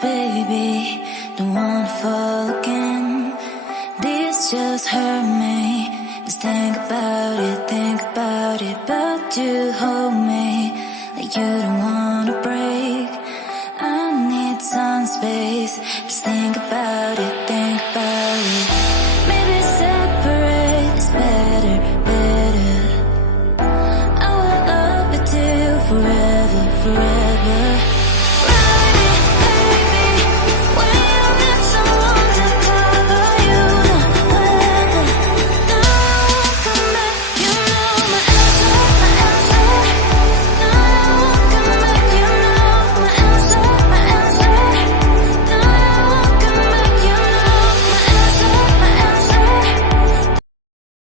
baby, don't wanna fall again. This just hurt me. Just think about it, but you hold me like you don't wanna